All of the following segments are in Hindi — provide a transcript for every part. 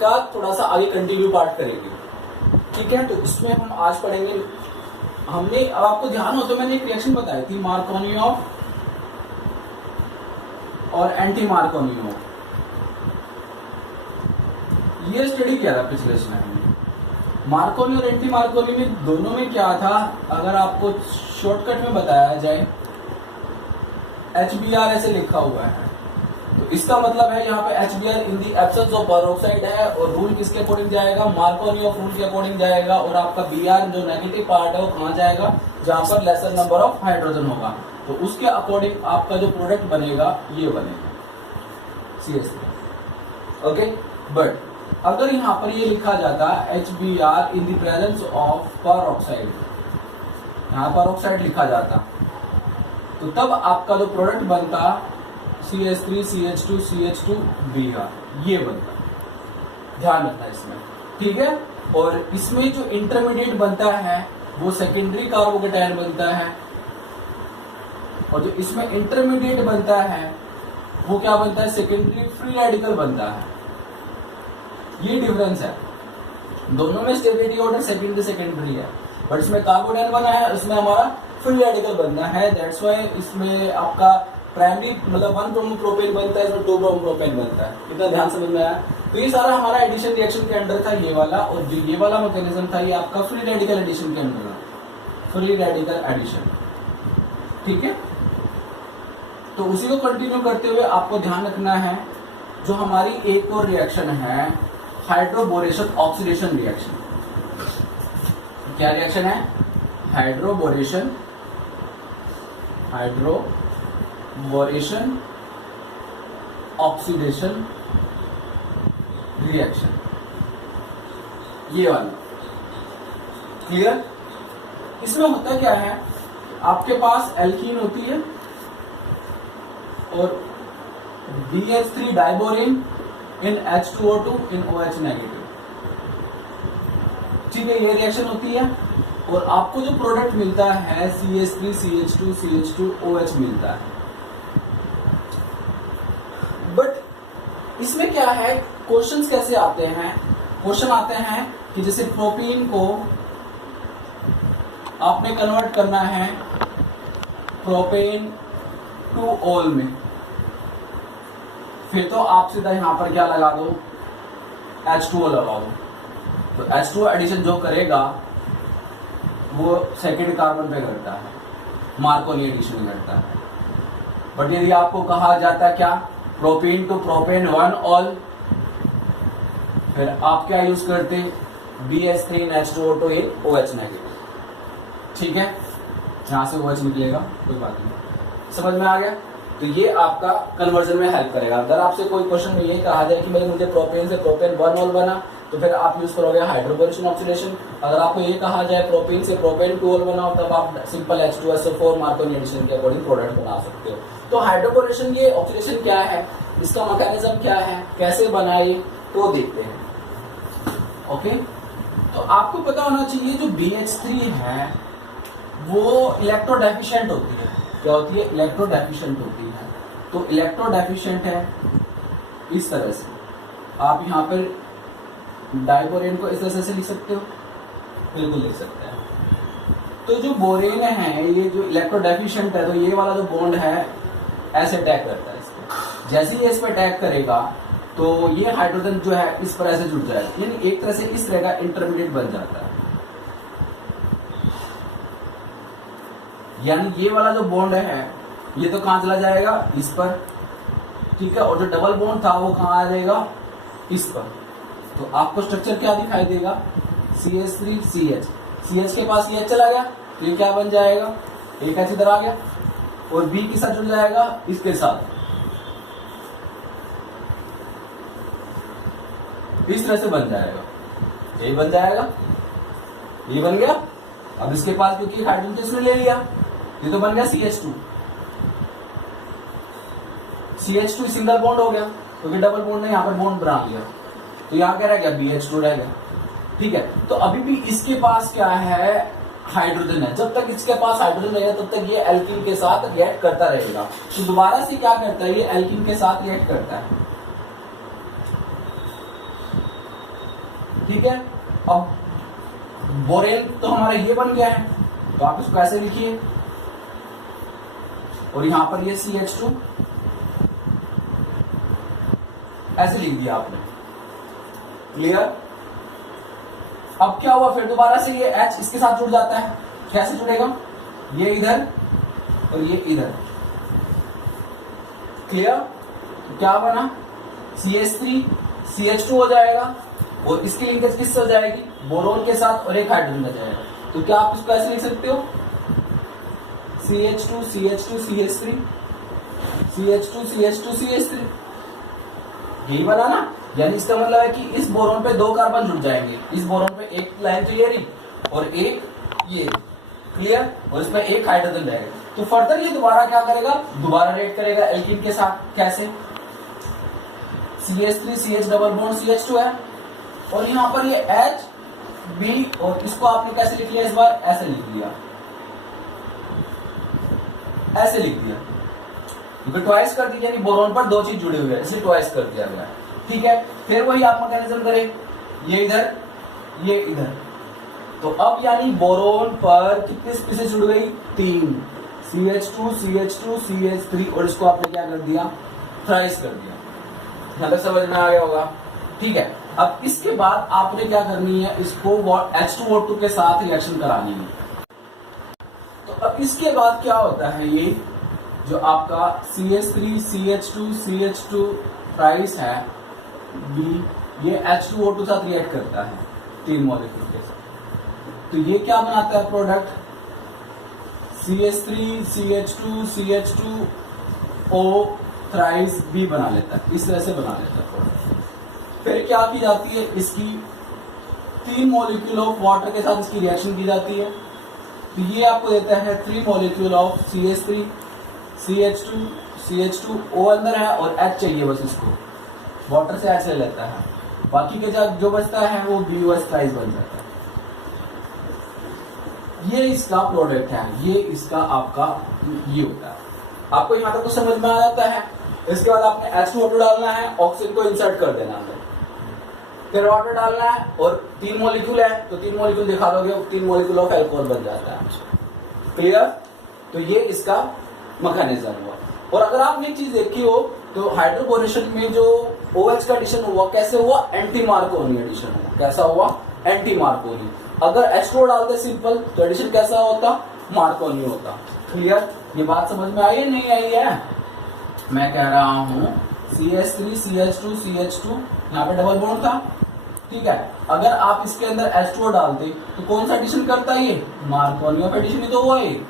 का थोड़ा सा आगे कंटिन्यू पार्ट करेंगे, ठीक है। तो इसमें हम आज पढ़ेंगे, हमने अब आपको ध्यान हो तो मैंने एक रिएक्शन बताई थी, मार्कोनियोव और एंटी मार्कोनियोव, ये स्टडी किया था पिछले स्लाइड में। मार्कोनी और एंटी मार्कोनी में दोनों में क्या था, अगर आपको शॉर्टकट में बताया जाए, HBr ऐसे लिखा हुआ है, तो इसका मतलब है यहाँ पे HBr in the absence of peroxide है, और रूल किसके अकॉर्डिंग जाएगा, मार्कोनियोव रूल के अकॉर्डिंग जाएगा, और आपका Br जो नेगेटिव पार्ट है वो कहाँ जाएगा, जहां पर लेसर नंबर ऑफ हाइड्रोजन होगा, तो उसके अकॉर्डिंग आपका जो प्रोडक्ट बनेगा ये बनेगा CH3, ओके। बट अगर यहाँ पर ये लिखा जाता HBr in the presence of peroxide, यहाँ पेरोक्साइड लिखा जाता, तो तब आपका जो प्रोडक्ट बनता CH3 CH2 CH2 Br, ये बनता, ध्यान रखना इसमें, ठीक है। और इसमें जो इंटरमीडिएट बनता है वो सेकेंडरी कार्बोकेटायन बनता है, और जो इसमें इंटरमीडिएट बनता है वो क्या बनता है, सेकेंडरी फ्री रेडिकल बनता है। ये डिफरेंस है, दोनों में स्टेबिलिटी ऑर्डर सेकेंडरी है, बट इसमें कार्बोकेटायन बना है, इसमें हमारा फ्री रेडिकल बनना है, दैट्स व्हाई इसमें आपका प्राइमरी मतलब 1 ब्रोमोप्रोपेन बनता है, इसमें 2 ब्रोमोप्रोपेन बनता है। कितना ध्यान समझ में आया। तो ये सारा हमारा एडिशन रिएक्शन के अंडर था ये वाला, और जो ये वाला मैकेनिज्म था ये आपका फ्री रेडिकल एडिशन के अंडर था, फ्री रेडिकल एडिशन, ठीक है। तो उसी को कंटिन्यू करते हुए आपको ध्यान रखना है, जो हमारी एक और रिएक्शन है हाइड्रोबोरेशन ऑक्सीडेशन रिएक्शन। क्या रिएक्शन है, हाइड्रोबोरेशन ऑक्सीडेशन रिएक्शन, ये वाला क्लियर। इसमें होता क्या है, आपके पास एल्कीन होती है और BH3 डाइबोरिन इन H2O2 इन OH नेगेटिव, ठीक है, ये रिएक्शन होती है, और आपको जो प्रोडक्ट मिलता है CH3 CH2 CH2 OH मिलता है। बट इसमें क्या है, क्वेश्चंस कैसे आते हैं, क्वेश्चन आते हैं कि जैसे प्रोपीन को आपने कन्वर्ट करना है प्रोपेन टू ऑल में, फिर तो आप सीधा यहां पर क्या लगा दो, H2O लगा दो, तो H2O एडिशन जो करेगा वो सेकेंड कार्बन पे करता है, मार्कोनी एडिशन करता है। बट यदि आपको कहा जाता है क्या, प्रोपेन टू प्रोपेन 1 ऑल, फिर आप क्या यूज करते, BH3 H2O2 इन OH नेगेटिव, ठीक है, जहां से OH निकलेगा कोई बात नहीं, समझ में आ गया। तो ये आपका कन्वर्जन में हेल्प करेगा। अगर आपसे कोई क्वेश्चन में ये कहा जाए कि भाई मुझे प्रोपेन से प्रोपेन 1 ऑल बना, तो फिर आप यूज करोगे हाइड्रोबोरेशन ऑक्सीडेशन। अगर आपको ये कहा जाए प्रोपेन से प्रोपेन 2 ऑल बनाओ, तब आप सिंपल H2SO4 मार्कोनी एडिशन के अकॉर्डिंग प्रोडक्ट बना सकते हो। तो हाइड्रोबोरेशन ये ऑक्सीडेशन क्या है, इसका मैकेनिज्म क्या है, कैसे बनाए, तो देखते हैं, ओके। तो आपको पता होना चाहिए जो BH3 है वो इलेक्ट्रोडेफिशिएंट होती है। क्या होती है, इलेक्ट्रोडेफिशिएंट होती है। तो इलेक्ट्रोडेफिशिएंट है इस तरह से, आप यहाँ पर डाइबोरेन को इस तरह से लिख सकते हो, बिल्कुल लिख सकते हैं। तो जो बोरेन है ये जो इलेक्ट्रोडेफिशिएंट है, तो ये वाला जो बॉन्ड है ऐसे अटैक करता है इस पर, जैसे ही इस पर अटैक करेगा तो ये हाइड्रोजन जो है इस पर ऐसे जुड़ जाएगा, यानी एक तरह से इस तरह का इंटरमीडिएट बन जाता है। यानी ये वाला जो बॉन्ड है ये तो कहां चला जाएगा, इस पर, ठीक है, और जो डबल बॉन्ड था वो कहां आ जाएगा, इस पर। तो आपको स्ट्रक्चर क्या दिखाई देगा, CH3 CH के पास ये चला गया, तो ये क्या बन जाएगा, एक H इधर आ गया, और B के साथ जुड़ जाएगा इसके साथ, इस तरह से बन जाएगा, ये बन जाएगा, ये बन गया। अब इसके पास क्योंकि हाइड्रोजन तो इसने ले लिया, ये तो बन गया CH2 सिंगल बॉन्ड हो गया, क्योंकि डबल बॉन्ड ने यहाँ पर बॉन्ड बना लिया, तो यहाँ क्या रह गया, BH2 रह गया, ठीक है। तो अभी भी इसके पास क्या है, हाइड्रोजन है। जब तक इसके पास हाइड्रोजन रहेगा तब तक ये एल्कीन के साथ रिएक्ट करता रहेगा। तो दोबारा से क्या करता है, ये एल्कीन के साथ रिएक्ट करता है, ठीक है। अब बोरेन तो हमारा ये बन गया है, तो आप इसको ऐसे लिखिए, और यहां पर ये CH2 ऐसे लिख दिया आपने। क्लियर? अब क्या हुआ, फिर दोबारा से ये H इसके साथ जुड़ जाता है। कैसे जुड़ेगा? ये इधर और ये इधर। क्लियर? तो क्या बना, CH3 CH2 हो जाएगा, और इसकी लिंकेज किससे हो जाएगी, बोरोन के साथ, और एक हाइड्रोजन बच जाएगा। तो क्या आप इसको ऐसे लिख सकते हो, CH2 CH2 CH3 CH2 CH2 CH3, यही बना ना। यानी इसका मतलब है कि इस बोरोन पे 2 कार्बन जुड़ जाएंगे, इस बोरोन पे एक लाइन क्लियरिंग और एक ये क्लियर, और इसमें एक हाइड्रोजन रहेगा। तो फर्दर ये दोबारा क्या करेगा, दोबारा रिएक्ट करेगा एल्कीन के साथ। कैसे, CH3 CH double bond CH2 है, और यहां पर ये H B, और इसको आपने कैसे लिख लिया, इस बार ऐसे लिख लिया, ऐसे लिख दिया, क्योंकि ट्वाइस कर दिया, यानी बोरोन पर 2 चीज जुड़ी हुई है, इसलिए ट्वाइस कर दिया गया। ठीक है, फिर वही आप मैकेनिज्म करें, ये इधर ये इधर। तो अब यानी बोरोन पर कितनी स्पीसीज जुड़ गई, 3, CH2 CH2 CH3, और इसको आपने क्या कर दिया, थ्राइस कर दिया। यहां तक समझ में आ गया होगा। ठीक है, अब इसके बाद आपने क्या करनी है, इसको H2O2 के साथ रिएक्शन करानी है। तो अब इसके बाद क्या होता है, ये जो आपका CH3 CH2 CH2 थ्राइस है B, ये H2O2 साथ रिएक्ट करता है 3 मॉलिक्यूल के साथ। तो ये क्या बनाता है product, CH3 CH2 CH2O thrice B बना लेता है, इस तरह से बना लेता है प्रोडक्ट। फिर क्या की जाती है, इसकी 3 मॉलिक्यूल ऑफ वाटर के साथ इसकी रिएक्शन की जाती है। तो ये आपको देता है 3 molecule of CH3 CH2 CH2O अंदर है, और H चाहिए बस इसको, वाटर से H ले लेता है, बाकी के जो बचता है वो BOS थ्राइस बन जाता है। ये इसका प्रोडक्ट है, ये इसका आपका ये होता है। आपको यहां तक तो समझ में आ जाता है। इसके बाद आपने H2O2 डालना है, ऑक्सीजन को इंसर्ट कर देना है, फिर वाटर डालना है, और 3 मॉलिक्यूल है तो 3 मॉलिक्यूल दिखा दोगे, 3 मॉलिक्यूल ऑफ एल्कोहल बन जाता है। क्लियर? तो ये इसका मैकेनिज्म हुआ। और अगर आपने एक चीज देखी हो तो हाइड्रोबोरेशन में जो OH का एडिशन हुआ कैसे हुआ, एंटी मार्कोनी एडिशन हुआ। कैसा हुआ, एंटी मार्कोनी। अगर H2O डालते सिंपल तो एडिशन कैसा होता, मार्कोनी होता। क्लियर? ये बात समझ में आई है नहीं आई है? मैं कह रहा हूं CH3 CH2 CH2 यहाँ पे डबल बॉन्ड था, ठीक है। अगर आप इसके अंदर H2O डालते तो कौन सा एडिशन करता है, ये मार्कोनी ऑफ एडिशन ही तो हुआ, ये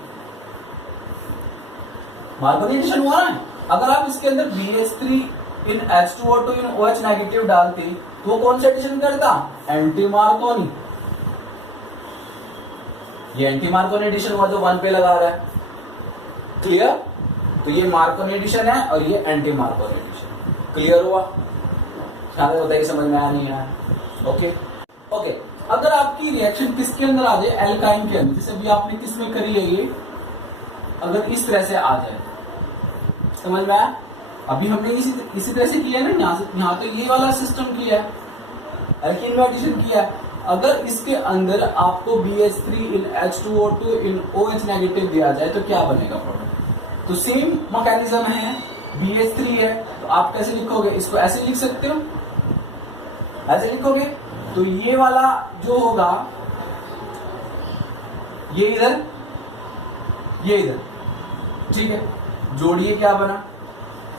मार्कोनी एडिशन हुआ है। अगर आप इसके अंदर BH3 इन H2O2 इन OH नेगेटिव डालते तो कौन सा एडिशन करता, एंटी मार्कोनी। ये एंटी मार्कोनी एडिशन हुआ जो 1 पे लगा रहा है। क्लियर? तो ये मार्कोनी एडिशन है और ये एंटी मार्कोनी एडिशन। क्लियर हुआ? ख्याल बताइए, समझ में आया नहीं आया? Okay okay. अगर आपकी रिएक्शन किसके अंदर आ जाए, एल्काइन के अंदर, जैसे अभी आपने किस में करी है ये, अगर इस तरह से आ जाए, समझ में आया? अभी हमने इसी तरह से किया ना, यहाँ तो ये वाला सिस्टम किया है, एल्कीन में एडिशन किया है। अगर इसके अंदर आपको BH3 इन H2O2 इन OH नेगेटिव दिया जाए तो क्या बनेगा प्रोडक्ट? तो सेम मैकेनिज्म है, BH3 है तो आप कैसे लिखोगे, इसको ऐसे लिख सकते हो, ऐसे लिखोगे। तो ये वाला जो होगा ये इधर, ये इधर, ठीक है। जोड़िए क्या बना,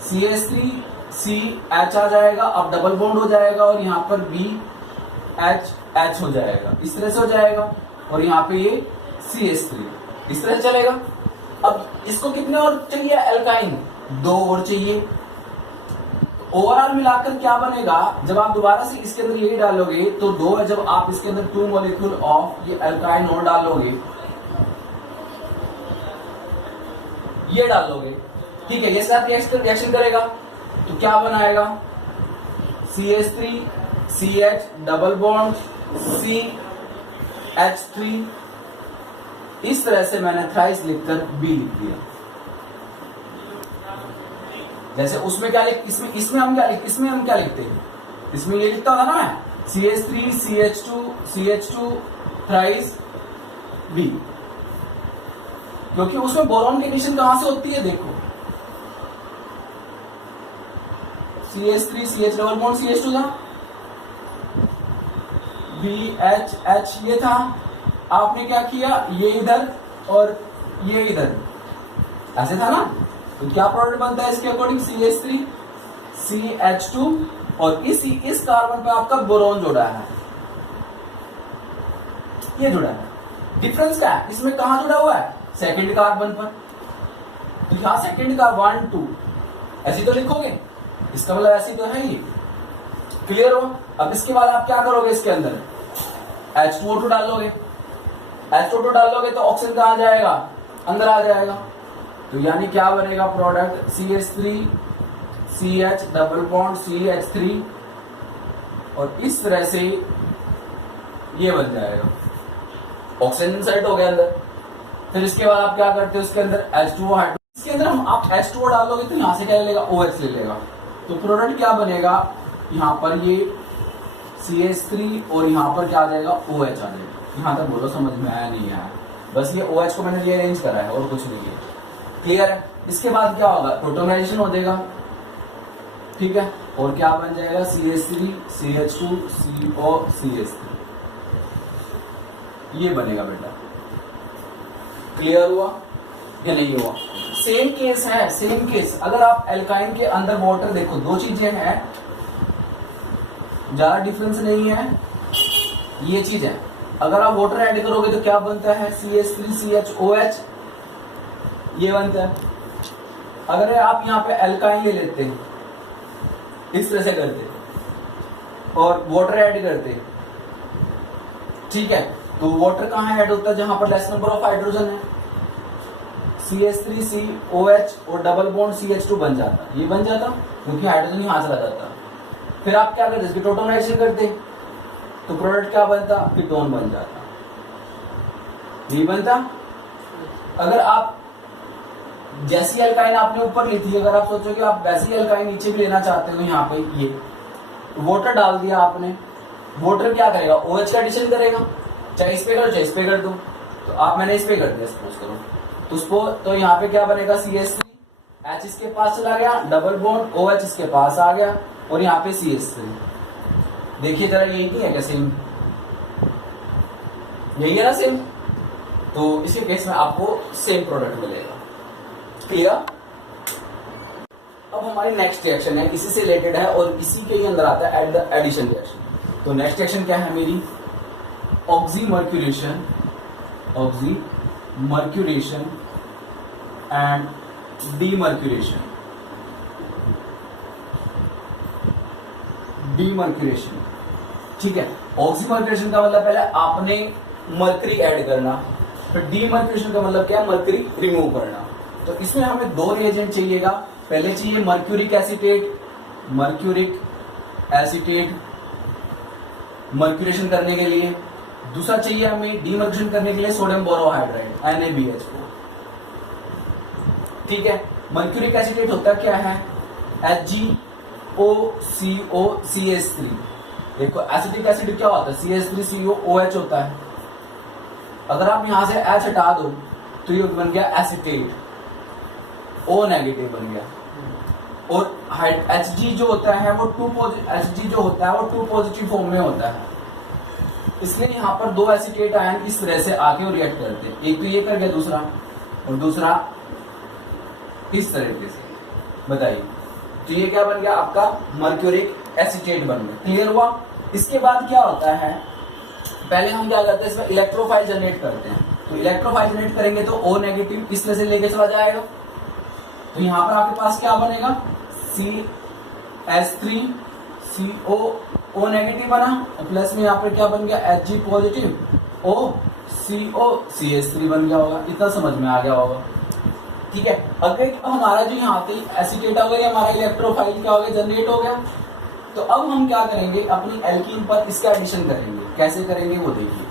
CH3 CH आ जाएगा, अब डबल बॉन्ड हो जाएगा और यहाँ पर BH हो जाएगा, इस तरह से हो जाएगा, और यहाँ पे ये CH3 इस तरह से चलेगा। अब इसको कितने और चाहिए, एल्काइन 2 और चाहिए। ओवरऑल मिलाकर क्या बनेगा, जब आप दोबारा से इसके अंदर यही डालोगे तो 2 है, जब आप इसके अंदर 2 मॉलिक्यूल ऑफ ये एल्काइन और डालोगे, ये डालोगे, ठीक है, ये साथ रिएक्शन करेगा तो क्या बनाएगा, CH3 CH double bond CH3। इस तरह से मैंने थ्राइस लिखकर B लिख दिया। जैसे उसमें क्या लिख, इसमें हम क्या लिखते हैं, इसमें ये लिखता था ना मैं, CH3 CH2 थ्राइस B, क्योंकि उसमें बोरॉन की एडिशन कहां से होती है, देखो CH3 CH double bond CH2 था, BH ये था, आपने क्या किया, ये इधर और ये इधर, ऐसे था ना, तो क्या प्रोडक्ट बनता है इसके अकॉर्डिंग, CH3 CH2 और इस कार्बन पे आपका बोरॉन जुड़ा है, ये जुड़ा है। डिफरेंस क्या है, इसमें कहां जुड़ा हुआ है, सेकंड कार्बन पर, तो यहां सेकंड का 1 2 ऐसी तो लिखोगे, इसका मतलब ऐसी तो है ये, क्लियर हो। अब इसके बाद आप क्या करोगे, इसके अंदर H2O2 डालोगे, H2O2 डालोगे तो ऑक्सीजन कहां जाएगा, अंदर आ जाएगा, तो यानी क्या बनेगा product, CH3 CH double bond CH3 और इस तरह से ये बन जाएगा, ऑक्सीजन इंसर्ट हो गया अंदर। फिर इसके बाद आप क्या करते हो, इसके अंदर H2O हाइड्रो, इसके अंदर हम आप H2O डालोगे तो यहां से क्या ले लेगा, OH ले लेगा, तो प्रोडक्ट क्या बनेगा, यहां पर ये CH3 और यहां पर क्या आ जाएगा, OH आ जाएगा। यहां तक बोलो समझ में आया नहीं आया, बस ये OH को मैंने रीअरेंज करा है और कुछ नहीं है, क्लियर है। इसके बाद क्या होगा, प्रोटोनाइजेशन हो जाएगा, ठीक है, और क्या बन जाएगा, CH3 CH2 CO CH3, ये बनेगा बेटा, क्लियर हुआ या नहीं हुआ। सेम केस है, सेम केस, अगर आप एल्काइन के अंदर वाटर देखो, दो चीजें हैं, ज्यादा डिफरेंस नहीं है, ये चीज है, अगर आप वाटर ऐड करोगे तो क्या बनता है, CH3 CHOH, ये बनता है। अगर आप यहाँ पे एल्काइन ले लेते हैं, इस तरह से करते और वाटर ऐड करते, ठीक है, तो वाटर कहाँ ऐड होता है, जहां पर लेस नंबर ऑफ हाइड्रोजन है, CH3 COH और डबल बॉन्ड CH2 बन जाता, ये बन जाता क्योंकि हाइड्रोजन यहां चला जाता। फिर आप क्या करते, इसकी टोटोनाइजेशन करते तो प्रोडक्ट क्या बनता, कीटोन बन जाता, ये बनता। अगर आप जैसी एल्काइन आपने ऊपर ली थी, अगर आप सोचो कि आप वैसी एल्काइन नीचे भी लेना चाहते हो, यहाँ पे ये वाटर डाल दिया आपने, वाटर क्या करेगा, OH का एडिशन करेगा, चाहे इस पे करो चाहे इस पे कर दो, तो आप मैंने इस पे कर दिया सपोज करो, तो यहाँ पे क्या बनेगा, CH3 H इसके पास चला गया, डबल बॉन्ड OH इसके पास आ गया और यहाँ पे CH3, देखिए जरा यही नहीं है क्या, सेम यही है ना सेम, तो इसी केस में आपको सेम प्रोडक्ट मिलेगा, क्लियर। अब हमारी नेक्स्ट रिएक्शन है, इसी से रिलेटेड है और इसी के ही अंदर आता है एट द एडिशन रिएक्शन। तो नेक्स्ट रिएक्शन क्या है मेरी, ऑक्सीमर्क्यूरेशन एंड डीमर्क्यूरेशन, ठीक है। ऑक्सीमर्क्यूरेशन का मतलब पहले आपने मर्करी ऐड करना, फिर डीमर्क्यूरेशन का मतलब क्या है, मर्करी रिमूव करना। तो इसमें हमें दो रिएजेंट चाहिएगा, पहले चाहिए मर्क्यूरिक एसीटेट मर्क्यूरेशन करने के लिए, दूसरा चाहिए हमें डीमर्क्यूरेशन करने के लिए सोडियम बोरोहाइड्राइड NaBH4, ठीक है। मर्क्यूरिक एसीटेट होता क्या है, HgOCOCH3, देखो एसिटिक एसिड क्या होता है, CH3COOH होता है, अगर आप यहां से H हटा दो तो ये बन गया एसीटेट, O नेगेटिव बन गया, और Hg जो होता है वो टू पॉजिटिव फॉर्म में होता है, इसलिए यहाँ पर दो एसीटेट आयन इस तरह से आके और रिएक्ट करते हैं, एक तो ये कर गया दूसरा, और दूसरा इस तरीके से, बताइए, तो ये क्या बन गया आपका मर्क्यूरिक एसीटेट बन गया, क्लियर हुआ। इसके बाद क्या होता है, पहले हम क्या करते हैं, इसमें इलेक्ट्रोफाइल जनरेट करते हैं, तो इलेक्ट्रोफाइल जनरेट करेंगे तो O नेगेटिव इस तरह से लेके चला जाएगा, तो यहां पर आपके पास क्या बनेगा, CH3CO नेगेटिव बना, प्लस में यहाँ पर क्या बन गया, Hg पॉजिटिव, OCOCH3 बन गया होगा, इतना समझ में आ गया होगा, ठीक है। अगर हमारा जो यहाँ पे एसीटेट हो गया, हमारा इलेक्ट्रोफाइल क्या हो गया, जनरेट हो गया, तो अब हम क्या करेंगे, अपनी एल्कीन पर इसका एडिशन करेंगे, कैसे करेंगे वो देखिए।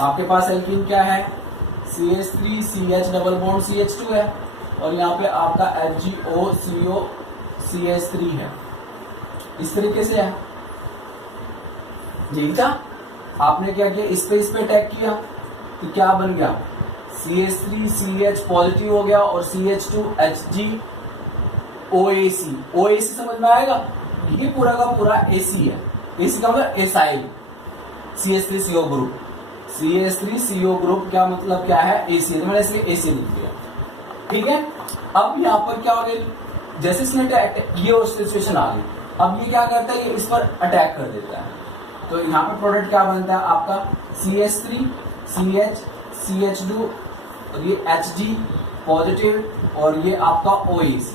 आपके पास एल्कीन क्या है, CH3 CH double bond CH2 है, और यहाँ पे आपका HgOCO CH3 है, इस तरीके से है, ठीक था। आपने क्या किया, इस पे अटैक किया तो क्या बन गया, CH3CH पॉजिटिव हो गया और CH2Hg OAC। OAC समझ में आएगा, ये पूरा का पूरा AC है, AC का मतलब acyl, CH3CO group, CH3CO group क्या मतलब क्या है, AC है, तो मैंने इसलिए AC लिख दिया, ठीक है। अब यहाँ पर क्या हो गया, जैसे इसने ये और सिचुएशन आ गई, अब ये क्या करता है, ये इस पर अटैक कर देता है, तो यहाँ पे प्रोडक्ट क्या बनता है आपका, CH3CH CH2 और ये Hg पॉजिटिव और ये आपका OAC।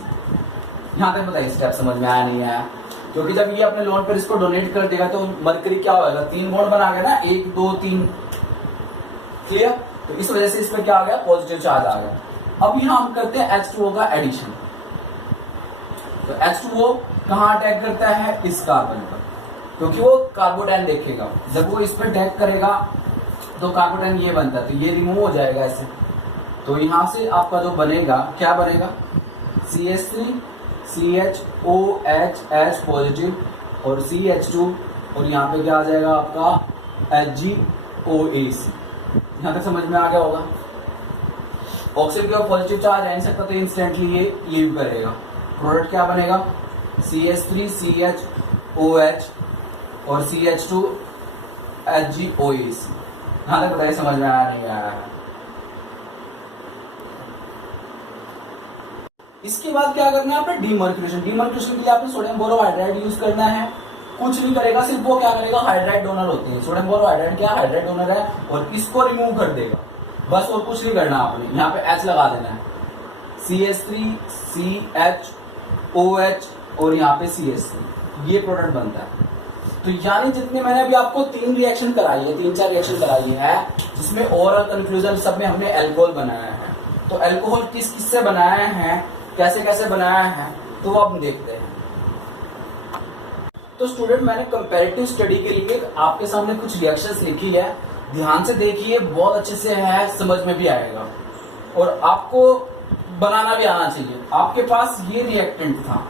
यहाँ तक बताइए स्टेप समझ में आया नहीं आया, क्योंकि जब ये अपने लोन पर इसको डोनेट कर देगा तो मरकरी क्या होगा, 3 बॉन्ड बना गया ना, 1 2 3, क्लियर। तो इस वजह से इस पर क्या आ गया, पॉजिटिव चार्ज आ गया। अब यहाँ हम करते हैं H2O का एडिशन, तो H2O कहाँ अटैक करता है, इस कार्बन पर, क्योंकि वो कार्बोडैन देखेगा, जब वो इस पर अटैक करेगा तो कार्बोडैन ये बनता है, तो ये रिमूव हो जाएगा ऐसे, तो यहाँ से आपका जो बनेगा क्या बनेगा, CH3CHOH पॉजिटिव और CH2 और यहाँ पे क्या आ जाएगा आपका HgOAC। यहाँ तक समझ में आ गया होगा। ऑक्सीजन के पॉजिटिव चार्ज आ नहीं सकता तो इंस्टेंटली ये लीव करेगा, प्रोडक्ट क्या बनेगा, CH3CHOH और CH2HgOAC। यहाँ तक बताइए समझ में आया नहीं आया है। इसके बाद क्या करना है आपने, डीमर्क्यूरेशन। डीमर्क्यूरेशन के लिए आपने सोडियम बोरोहाइड्राइड यूज करना है, कुछ नहीं करेगा, सिर्फ वो क्या करेगा, हाइड्राइड डोनर होते हैं, सोडियम बोरोहाइड्राइड क्या हाइड्राइड डोनर है, और इसको रिमूव कर देगा बस, और कुछ नहीं करना आपने। यहाँ पे H लगा देना है, CH3CHOH और यहाँ पे CH3, ये प्रोडक्ट बनता है। तो यानी जितने मैंने अभी आपको 3 रिएक्शन कराई है, 3-4 रिएक्शन कराई है, जिसमें ओवरऑल कंक्लूजन सब में हमने अल्कोहल बनाया है। तो अल्कोहल किस किस से बनाया है, कैसे कैसे बनाया है, तो अब देखते हैं। तो स्टूडेंट मैंने कंपैरेटिव स्टडी के लिए आपके सामने कुछ रिएक्शंस लिखी है, ध्यान से देखिए, बहुत अच्छे से है, समझ में भी आएगा और आपको बनाना भी आना चाहिए। आपके पास ये रिएक्टेंट था,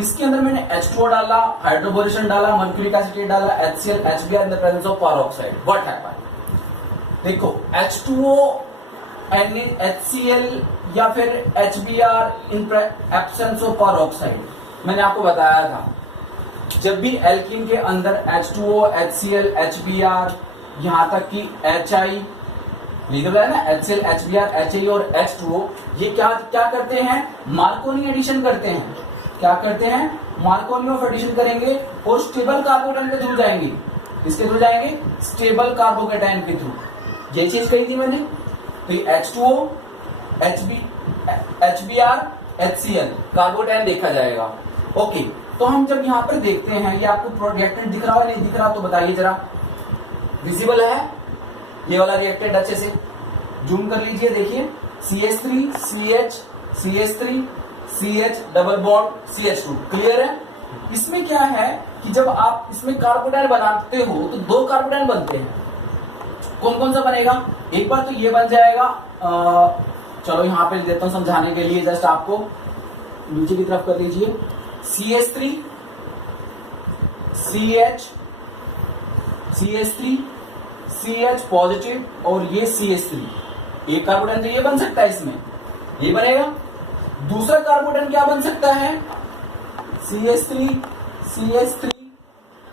इसके अंदर मैंने H2O डाला, हाइड्रोबोरेशन डाला, मर्क्यूरिक एसिड डाला, HCl HBr in the presence of peroxide, what happened. देखो H2O HCl या फिर HBr in absence of peroxide, मैंने आपको बताया था जब भी एल्कीन के अंदर H2O HCl HBr यहाँ तक कि HI लिख रहा है ना, HCl HBr HI और H2O, ये क्या क्या करते हैं, मार्कोनी एडिशन करते हैं। क्या करते हैं, मार्कोनी ऑफ एडिशन करेंगे और स्टेबल कार्बोकेटाइन के थ्रू जाएंगे। किसके थ्रू जाएंगे, स्टेबल कार्बोकेटाइन के थ्रू। ये चीज कही थी मैंने। तो ये H2O HBr HCl कार्बोकेटाइन देखा जाएगा। ओके, तो हम जब यहाँ पर देखते हैं, ये आपको रिएक्टेंट दिख रहा है नहीं दिख रहा, तो बताइए जरा, विजिबल है ये वाला रिएक्टेंट, अच्छे से जूम कर लीजिए, देखिए CH3 CH double bond CH2, clear है। इसमें क्या है कि जब आप इसमें कार्बोकेटाइन बनाते हो तो 2 कार्बोकेटाइन बनते हैं। कौन कौन सा बनेगा, एक बार तो ये बन जाएगा, चलो यहाँ पे देता हूं समझाने के लिए, जस्ट आपको नीचे की तरफ कर लीजिए, CH3 CH पॉजिटिव और ये CH3, एक कार्बोकेटाइन तो ये बन सकता है, इसमें ये बनेगा। दूसरा कार्बोकेटाइन क्या बन सकता है, CH3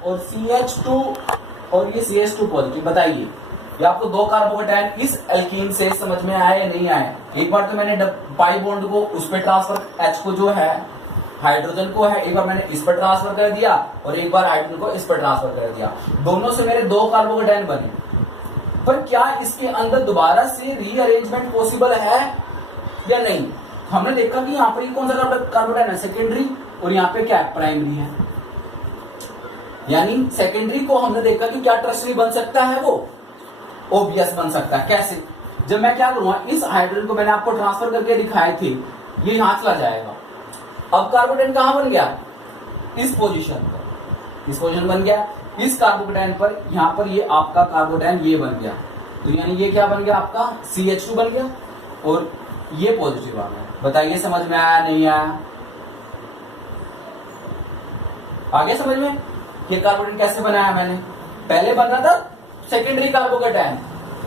और CH2 और ये CH2 पॉजिटिव। बताइए, ये आपको 2 कार्बोकेटाइन इस एल्कीन से समझ में आए या नहीं आए। एक बार तो मैंने पाई बॉन्ड को उस पर ट्रांसफर, H को जो है हाइड्रोजन को है, एक बार मैंने इस पर ट्रांसफर कर दिया और एक बार हाइड्रोजन को इस पर ट्रांसफर कर दिया, दोनों से मेरे 2 कार्बोकेटाइन बने। पर क्या इसके अंदर दोबारा से रीअरेंजमेंट पॉसिबल है या नहीं। हमने देखा कि यहाँ पर कौन सा कार्बोकेटाइन है, सेकेंडरी, और यहाँ पे क्या है, प्राइमरी है। यानी सेकेंडरी को हमने देखा कि क्या टर्शरी बन सकता है, वो ओबियस बन सकता है। कैसे, जब मैं क्या करूंगा, इस हाइड्रोजन को मैंने आपको ट्रांसफर करके दिखाए थे, ये यहां चला जाएगा। अब कार्बोकेटाइन कहां बन गया, इस पोजीशन पर, इस पोजीशन बन गया। इस कार्बोकेटाइन पर यहां पर ये आपका कार्बोकेटाइन ये बन गया, तो यानी ये क्या बन गया आपका CH2 बन गया और ये पॉजिटिव आ गया। बताइए समझ में आया नहीं आया। आगे समझ में ये कार्बोकेटायन कैसे बनाया मैंने? पहले बन रहा था सेकेंडरी कार्बोकेटायन,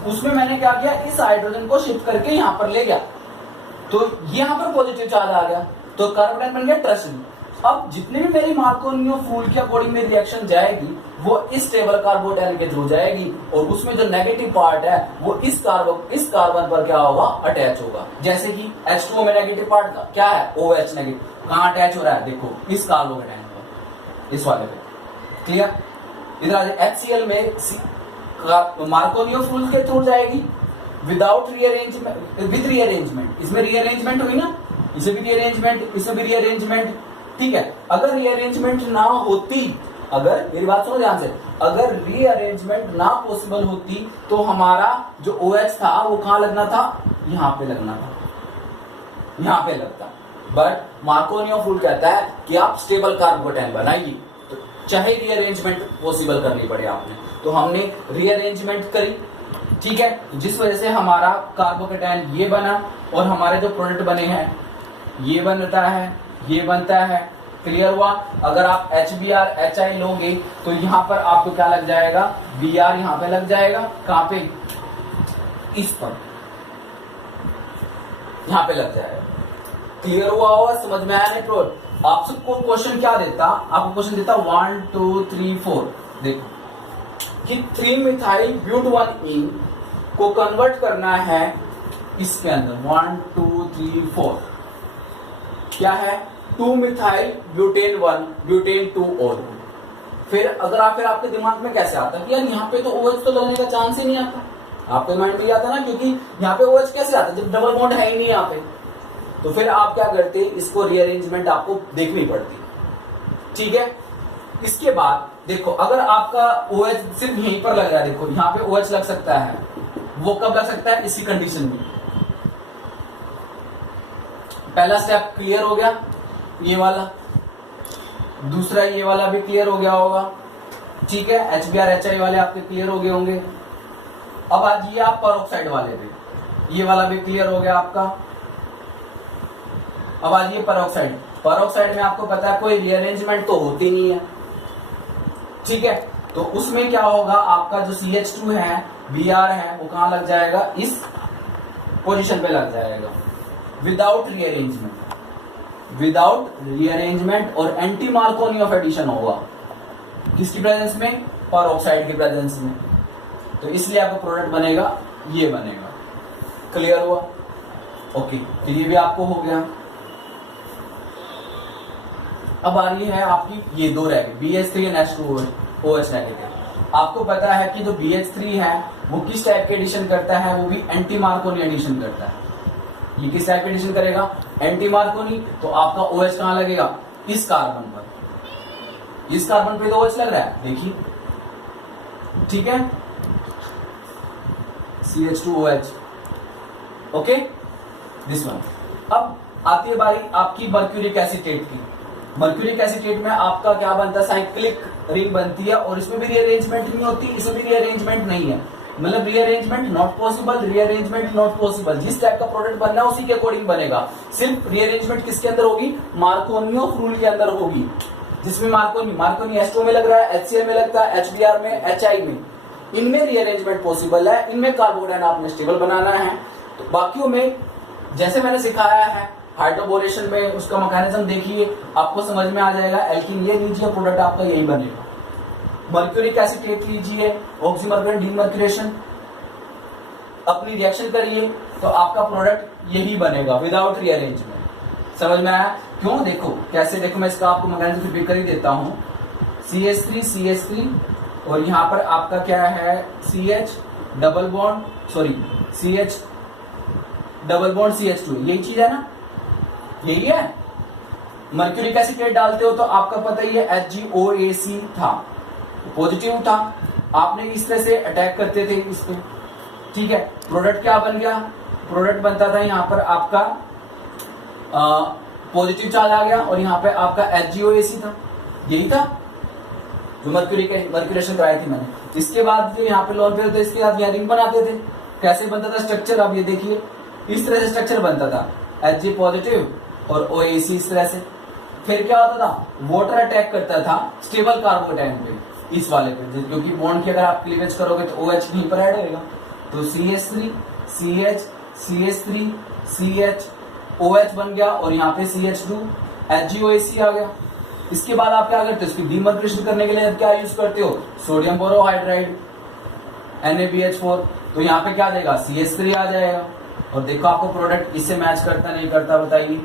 उसमें मैंने क्या किया, इस हाइड्रोजन को शिफ्ट करके यहां पर ले गया, तो यहां पर पॉजिटिव चार्ज आ गया, तो कार्बोकेटायन बन गया टर्शियरी। अब जितनी भी मेरी मार्कोनियो रूल के अकॉर्डिंग में रिएक्शन जाएगी वो इस स्टेबल कार्बोकेटायन के थ्रू जाएगी, और उसमें जो नेगेटिव पार्ट है वो इस कार्बन पर क्या होगा, अटैच होगा। जैसे कि H2O में नेगेटिव पार्ट का क्या है, OH नेगेटिव, कहां अटैच हो रहा है, देखो इस कार्बोकेटायन पर, इस वाले पे। क्लियर? इधर HCl में मार्कोनियो रूल के थ्रू जाएगी विदाउट रीअरेंजमेंट, विद रीअरेंजमेंट। इसमें रीअरेंजमेंट हुई ना, इसे भी रीअरेंजमेंट, इसे भी रीअरेंजमेंट, ठीक है। अगर रीअरेंजमेंट ना होती, अगर मेरी बात सुनो ध्यान से, अगर रीअरेंजमेंट ना पॉसिबल होती तो हमारा जो OH था वो कहां लगना था, यहां पे लगना था, यहां पे लगता। बट मार्कोनियो रूल कहता है कि आप स्टेबल कार्बोकेटायन बनाइए, तो चाहे रीअरेंजमेंट पॉसिबल करनी पड़े आपने, तो हमने रीअरेंजमेंट करी, ठीक है, जिस वजह से हमारा कार्बोकेटायन ये बना, और हमारे जो प्रोडक्ट बने हैं ये बनता है, ये बनता है। क्लियर हुआ? अगर आप HBr HI लोगे तो यहां पर आपको क्या लग जाएगा, Br यहां पे लग जाएगा, कहां पे, इस पर, यहां पे लग जाएगा। क्लियर हुआ होगा? समझ में आया नहीं? आप सबको क्वेश्चन क्या देता, आपको क्वेश्चन देता 1 2 3 4, देखो कि 3 मिथाइल ब्यूट1इन को कन्वर्ट करना है इसके अंदर, 1 2 3 4, क्या है, 2 मिथाइल ब्यूटेन 1 ब्यूटेन 2 और फिर अगर आप, फिर आपके दिमाग में कैसे आता है कि यार यहाँ पे तो OH तो लगने का चांस ही नहीं आता, आपके माइंड में आता ना, क्योंकि यहाँ पे OH कैसे आता है जब डबल बॉन्ड है ही नहीं यहाँ पे। तो फिर आप क्या करते, इसको रीअरेंजमेंट आपको देखनी पड़ती, ठीक है। इसके बाद देखो, अगर आपका OH सिर्फ यहीं पर लग रहा है, देखो यहाँ पे OH लग सकता है, वो कब लग सकता है, इसी कंडीशन में। पहला स्टेप क्लियर हो गया, ये वाला, दूसरा ये वाला भी क्लियर हो गया होगा, ठीक है। HBr HI वाले आपके क्लियर हो गए होंगे। अब आइए आप पेरोक्साइड वाले पे, ये वाला भी क्लियर हो गया आपका। अब आइए पेरोक्साइड, पेरोक्साइड में आपको पता है कोई रीअरेंजमेंट तो होती नहीं है, ठीक है। तो उसमें क्या होगा, आपका जो CH2 है, Br है, वो कहां लग जाएगा, इस पोजीशन पे लग जाएगा, विदाउट रीअरेंजमेंट, विदाउट रीअरेंजमेंट, और एंटी मार्कोनी ऑफ एडिशन होगा, किसकी प्रेजेंस में, पेरोक्साइड की प्रेजेंस में। तो इसलिए आपका प्रोडक्ट बनेगा, ये बनेगा। क्लियर हुआ? ओके, तो ये भी आपको हो गया। अब आ रही है आपकी ये दो रह गई, BH3 एंड H2OH नेगेटिव। आपको पता है कि जो BH3 है वो किस टाइप के एडिशन करता है, वो भी एंटी मार्कोनी एडिशन करता है। ये किस टाइप के एडिशन करेगा, एंटी मार्कोनी। तो आपका OH कहां लगेगा, इस कार्बन पर, इस कार्बन पे तो OH लग रहा है, देखिए, ठीक है, CH2OH, ओके, दिस वन। अब आती है बारी आपकी मर्क्यूरिक एसीटेट की। मर्क्यूरिक एसीटेट में आपका क्या बनता है, साइक्लिक रिंग बनती है, और इसमें भी रीअरेंजमेंट नहीं होती, इसमें भी रीअरेंजमेंट नहीं है, मतलब rearrangement not possible, rearrangement not possible. जिस टाइप का प्रोडक्ट बनना है उसी के अकॉर्डिंग बनेगा। सिर्फ रीअरेंजमेंट किसके अंदर होगी, मार्कोनियो रूल के अंदर होगी, जिसमें मार्कोनी H2 में लग रहा है, HCl में लगता है, HBr में, HI में, इनमें रीअरेंजमेंट पॉसिबल है, इनमें कार्बोकेटायन आपने स्टेबल बनाना है। तो बाकियों में जैसे मैंने सिखाया है, हाइड्रोबोरेशन में उसका मैकेनिज्म देखिए, आपको समझ में आ जाएगा। एल्कीन ये लीजिए, प्रोडक्ट आपका यही बनेगा। मर्क्यूरिक एसीटेट लीजिए, ऑक्सीमर्क्यूरेट डीमर्क्यूरेशन, अपनी रिएक्शन करिए, तो आपका प्रोडक्ट यही बनेगा विदाउट रीअरेंजमेंट। समझ में आया? क्यों? देखो कैसे, देखो मैं इसका आपको मैकेनिज्म रिपीट कर ही देता हूं। CH3 और यहां पर आपका क्या है, CH double bond, sorry CH double bond CH2, यही चीज है ना, यही है। मर्क्यूरिक एसीटेट डालते हो तो आपका पता ही है HgOAC था, पॉजिटिव था, आपने इस तरह से अटैक करते थे इस पे, ठीक है। प्रोडक्ट क्या बन गया, प्रोडक्ट बनता था यहाँ पर आपका पॉजिटिव चार्ज आ गया, और यहाँ पे आपका HgOAC था, यही था जो मर्क्यूरेशन कराई थी मैंने। इसके बाद जो यहाँ पे लोन पे होते, इसके बाद यहाँ रिंग बनाते थे। कैसे बनता था स्ट्रक्चर, अब ये देखिए, इस तरह से स्ट्रक्चर बनता था, Hg पॉजिटिव और OAC इस तरह से, फिर क्या होता था, वाटर अटैक करता था स्टेबल कार्बो के टाइम पे इस वाले पे, क्योंकि बॉन्ड की अगर आप क्लीवेज करोगे तो OH यहीं पर ऐड होगा, तो CH3 CH CH3 CH OH बन गया और यहाँ पे CH2 HgOAC आ गया। इसके बाद आप क्या करते हो, इसकी डीमर्क्रेशन करने के लिए क्या यूज करते हो, सोडियम बोरोहाइड्राइड NaBH4, तो यहाँ पे क्या देगा, CH3 आ जाएगा। और देखो आपको प्रोडक्ट इससे मैच करता नहीं करता, बताइए,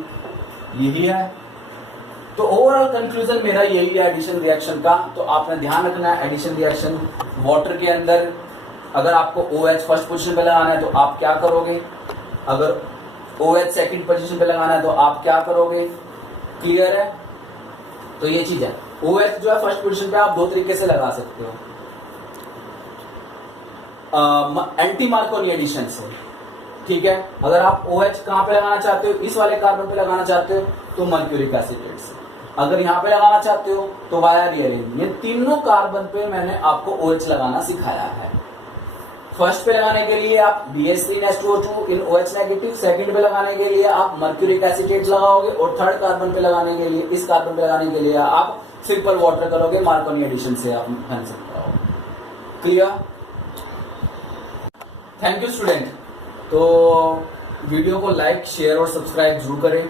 यही है। तो ओवरऑल कंक्लूजन मेरा यही है एडिशन रिएक्शन का। तो आपने ध्यान रखना है, एडिशन रिएक्शन वाटर के अंदर अगर आपको OH फर्स्ट पोजीशन पे लगाना है तो आप क्या करोगे, अगर OH सेकंड पोजीशन पे लगाना है तो आप क्या करोगे, क्लियर है। तो ये चीज है, OH जो है फर्स्ट पोजीशन पे आप दो तरीके से लगा सकते हो, एंटी मार्कोनी एडिशन से, ठीक है। अगर आप OH कहां पे लगाना चाहते हो, इस वाले कार्बन पे लगाना चाहते हो तो मर्क्यूरिक एसिड से, अगर यहाँ पे लगाना चाहते हो तो वाया रियरिन। ये तीनों कार्बन पे मैंने आपको OH लगाना सिखाया है। फर्स्ट पे लगाने के लिए आप BH3H2O2 इन OH नेगेटिव, सेकंड पे लगाने के लिए आप मर्क्यूरिक एसिटेट लगाओगे और थर्ड कार्बन पे लगाने के लिए, इस कार्बन पे लगाने के लिए आप सिंपल वाटर करोगे, मार्कोनी एडिशन से आप बन सकते हो, क्लियर। Thank you student. तो वीडियो को लाइक शेयर और सब्सक्राइब जरूर करें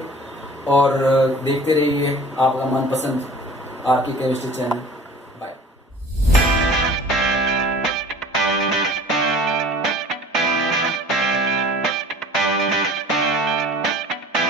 और देखते रहिए आपका मनपसंद आर के केमिस्ट्री चैनल।